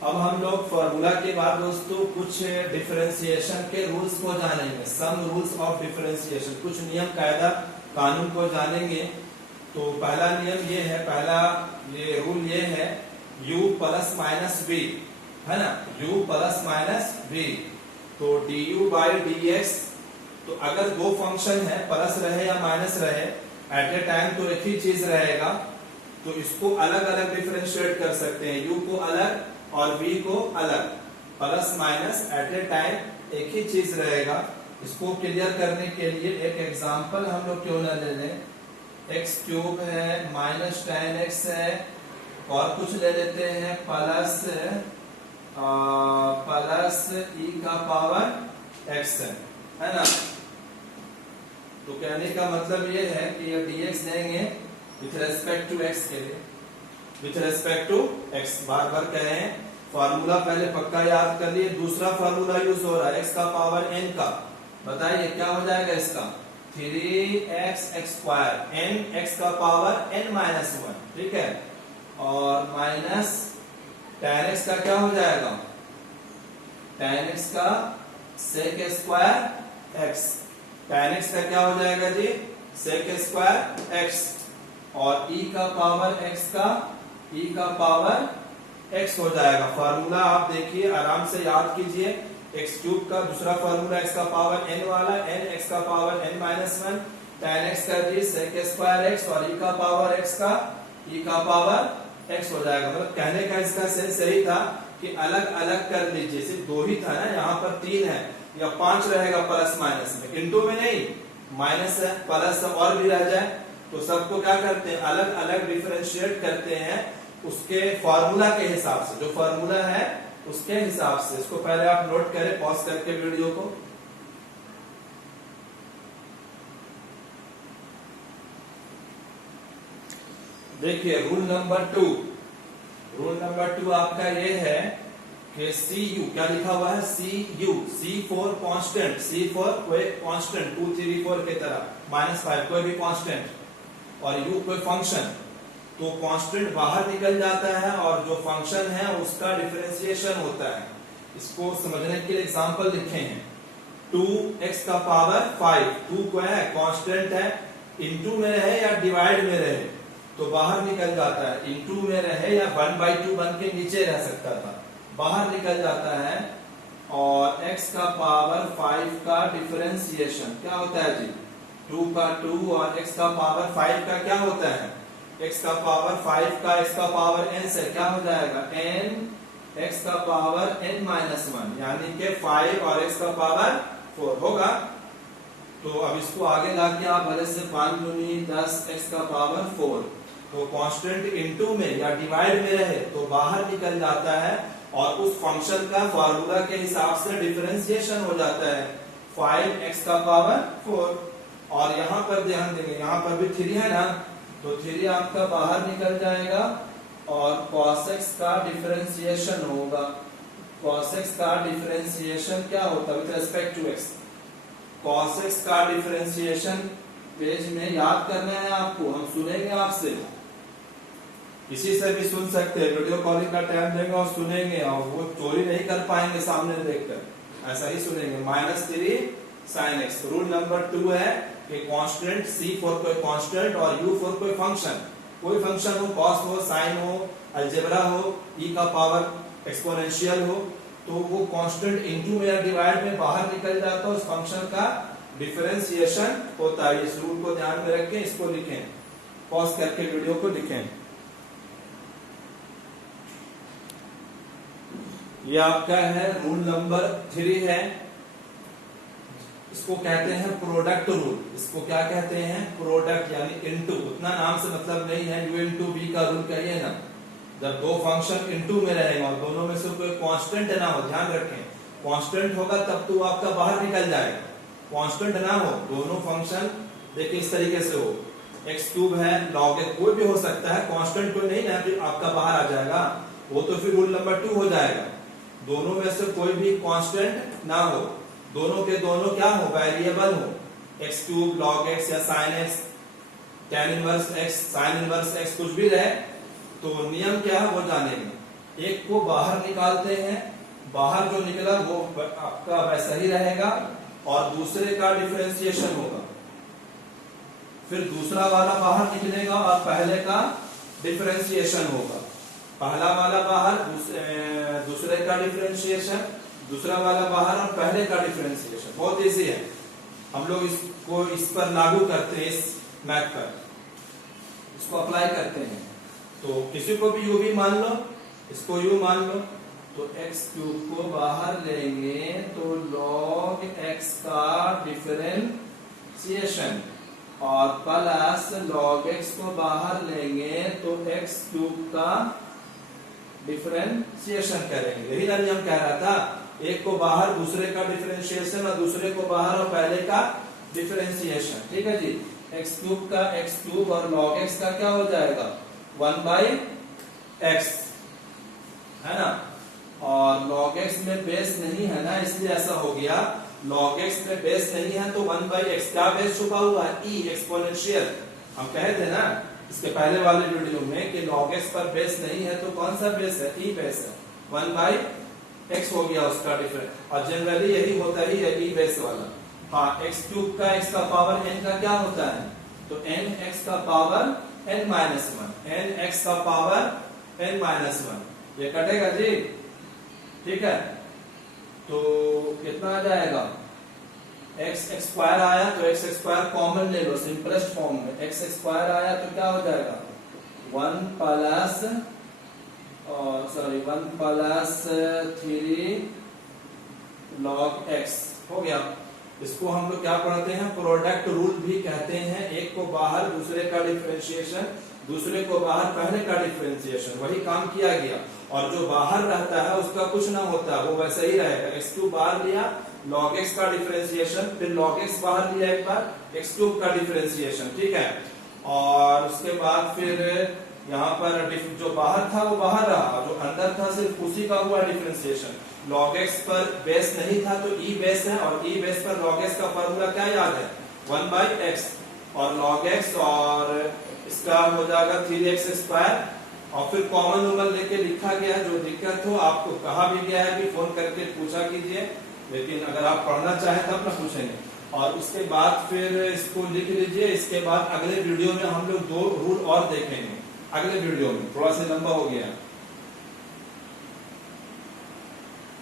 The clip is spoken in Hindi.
अब हम लोग फॉर्मूला के बाद दोस्तों कुछ डिफरेंशिएशन के रूल्स को जानेंगे, सम रूल्स ऑफ डिफरेंशिएशन, कुछ नियम कायदा कानून को जानेंगे। तो पहला नियम ये है, पहला ये रूल ये है u प्लस माइनस v, है ना, u प्लस माइनस v। तो du बाई dx, तो अगर दो फंक्शन है प्लस रहे या माइनस रहे एट ए टाइम तो एक ही चीज रहेगा, तो इसको अलग अलग डिफरेंशिएट कर सकते हैं, u को अलग और v को अलग, plus minus at a time एक ही चीज रहेगा। इसको क्लियर करने के लिए एक एग्जांपल हम लोग क्यों ना ले लें, x क्यूब है माइनस tan x है और कुछ ले लेते हैं प्लस e का पावर x है ना। तो कहने का मतलब ये है कि ये dx देंगे विथ रेस्पेक्ट टू x के लिए, विथ रेस्पेक्ट टू x। बार बार कहें, फार्मूला पहले पक्का याद कर लिए। दूसरा फार्मूला यूज हो रहा है x का पावर n का, बताइए क्या हो जाएगा इसका, 3x स्क्वायर, n x का पावर n माइनस 1, ठीक है, और माइनस tan x का क्या हो जाएगा, tan x का sec square x, tan x का क्या हो जाएगा जी, sec स्क्वायर x, और e का पावर x का e का पावर x हो जाएगा। फार्मूला आप देखिए आराम से याद कीजिए, x क्यूब का दूसरा फार्मूला x का पावर n वाला, n x का power n minus 1, tan x का जी sec स्क्वायर x, और e का पावर x का e का पावर x हो जाएगा। मतलब कहने का इसका सेंस सही था कि अलग अलग कर लीजिए, सिर्फ दो ही था ना, यहाँ पर 3 है या 5 रहेगा प्लस माइनस में, इनटू में नहीं, माइनस है प्लस और भी रह जाए तो सबको क्या करते हैं, अलग अलग डिफरेंशिएट करते हैं उसके फार्मूला के हिसाब से, जो फार्मूला है उसके हिसाब से। इसको पहले आप नोट करें पॉज करके वीडियो को। देखिए रूल नंबर 2, रूल नंबर 2 आपका ये है कि सी यू, क्या लिखा हुआ है, C U, C for constant, C for कोई कांस्टेंट 2 3 4 की तरह, -5 कोई भी कांस्टेंट, और यू कोई फंक्शन, तो कांस्टेंट बाहर निकल जाता है और जो फंक्शन है उसका डिफरेंशिएशन होता है। इसको समझने के लिए एग्जांपल लिखे हैं, 2x का पावर 5, 2 को है कांस्टेंट है, इनटू में रहे या डिवाइड में रहे तो बाहर निकल जाता है, इनटू में रहे या 1/2 बन के नीचे रह सकता था, बाहर निकल जाता है। और x का पावर 5 का डिफरेंशिएशन क्या होता है जी, 2 का 2 और x का पावर 5 का क्या होता है, x का पावर 5 का x का पावर n से क्या हो जाएगा, n x का पावर n माइनस 1, यानी कि 5 और x का पावर 4 होगा। तो अब इसको आगे लाके आप भले से 5 दूनी 10 x का पावर 4, तो कांस्टेंट इनटू में या डिवाइड में रहे तो बाहर निकल जाता है और उस फंक्शन का फार्मूला के हिसाब से डिफरेंशिएशन हो जाता है, 5x का पावर 4। और यहाँ पर ध्यान देंगे, यहाँ पर भी 3 है ना, तो 3 आपका बाहर निकल जाएगा और cos x का डिफरेंशिएशन होगा। cos x का डिफरेंशिएशन क्या होता है with respect to x, cos x का डिफरेंशिएशन पेज में याद करना है आपको, हम सुनेंगे आपसे, किसी से भी सुन सकते हैं, वीडियो कॉलिंग का टाइम देंगे और सुनेंगे, और वो चोरी नहीं कर पाएंगे सामने देखकर, ऐसा ही सुनेंगे। -3 sin x। रूल नंबर 2 है कि कांस्टेंट c फॉर कोई कांस्टेंट और u फॉर कोई फंक्शन, कोई फंक्शन हो, cos हो, sin हो, अलजेब्रा हो, e का पावर एक्सपोनेंशियल हो, तो वो कांस्टेंट इनटू में या डिवाइड में बाहर निकल जाता है, उस फंक्शन का डिफरेंशिएशन होता है। इस रूल को ध्यान में रखें, इसको लिखें, पॉज करके वीडियो को लिखें। ये आपका है रूल नंबर 3 है, इसको कहते हैं प्रोडक्ट रूल। इसको क्या कहते हैं, प्रोडक्ट, यानी इनटू, उतना नाम से मतलब नहीं है, u इंटू बी का रूल कहिए ना, जब दो फंक्शन इनटू में रहेंगे और दोनों में से कोई कांस्टेंट ना हो, ध्यान रखें, कांस्टेंट होगा तब तो आपका बाहर निकल जाएगा, कांस्टेंट ना हो, दोनों फंक्शन देखिए इस तरीके से हो, x क्यूब है, log x कोई भी हो सकता है, कांस्टेंट कोई नहीं है फिर आपका बाहर आ जाएगा, वो तो फिर रूल नंबर 2 हो जाएगा। दोनों में से कोई भी कांस्टेंट ना हो, दोनों के दोनों क्या हो, वेरिएबल हो, x क्यूब, log x या sin x, tan inverse x, sin inverse x कुछ भी रहे, तो नियम क्या है वो जानेंगे। एक को बाहर निकालते हैं, बाहर जो निकला वो आपका वैसा ही रहेगा और दूसरे का डिफरेंशिएशन होगा। फिर दूसरा वाला बाहर निकलेगा और पहले का डिफरेंशिएशन होगा। पहला वाला बाहर, दूसरे का डिफरेंशिएशन, दूसरा वाला बाहर और पहले का डिफरेंशिएशन। बहुत इजी है, हम लोग इसको इस पर लागू करते हैं, इस मैथ पर इसको अप्लाई करते हैं। तो किसी को भी यू भी मान लो, इसको यू मान लो, तो एक्स क्यूब को बाहर लेंगे तो log x का डिफरेंशिएशन और प्लस log x को बाहर लेंगे तो x क्यूब का डिफरेंशिएशन करेंगे। यही ना नियम कह रहा था, एक को बाहर दूसरे का डिफरेंशिएशन और दूसरे को बाहर और पहले का डिफरेंशिएशन। ठीक है जी, x क्यूब का x क्यूब और log x का क्या हो जाएगा 1/x, है ना। और log x में बेस नहीं है ना, इसलिए ऐसा हो गया। log x में बेस नहीं है तो 1/x, क्या बेस छुपा हुआ है, e एक्सपोनेंशियल। हम कहे थे ना इसके पहले वाले वीडियो में कि log x पर बेस नहीं है तो कौन सा बेस है, e बेस है, 1/x हो गया उसका डिफरेंस। और जनरली यही होता ही है, e बेस वाला। हाँ, x क्यूब का x का पावर n का क्या होता है, तो n x का पावर n-1, n x का पावर n-1, ये कटेगा जी। ठीक है, तो कितना आ जाएगा, x स्क्वायर आया तो x स्क्वायर कॉमन ले लो सिंपलेस्ट फॉर्म में, x स्क्वायर आया तो क्या हो जाएगा 1 प्लस 3 log x हो गया। इसको हम लोग क्या पढ़ते हैं, प्रोडक्ट रूल भी कहते हैं। एक को बाहर दूसरे का डिफरेंशिएशन, दूसरे को बाहर पहले का डिफरेंशिएशन, वही काम किया गया। और जो बाहर रहता है उसका कुछ ना होता, वो वैसे ही रहेगा। x क्यूब बाहर लिया, log x का डिफरेंशिएशन, फिर log x बाहर लिया एक बार, x क्यूब का डिफरेंशिएशन। ठीक है, और उसके बाद फिर यहाँ पर जो बाहर था वो बाहर रहा, जो अंदर था सिर्फ उसी का हुआ डिफरेंशिएशन। log x पर बेस नहीं था तो e बेस है, और e बेस पर log x का फॉर्मूला क्या याद है 1/x, और log x और इसका हो जाएगा 3x स्क्वायर, और फिर कॉमन उमल लेके लिखा गया। जो दिक्कत हो आपको कहा भी गया है कि फोन करके पूछा कीजिए, लेकिन अगर आप पढ़ना चाहें तब ना पूछेंगे। और उसके बाद फिर इसको लिख लीजिए। इसके बाद अगले वीडियो में हम लोग 2 रूल और देखेंगे, अगले वीडियो में, थोड़ा सा लंबा हो गया।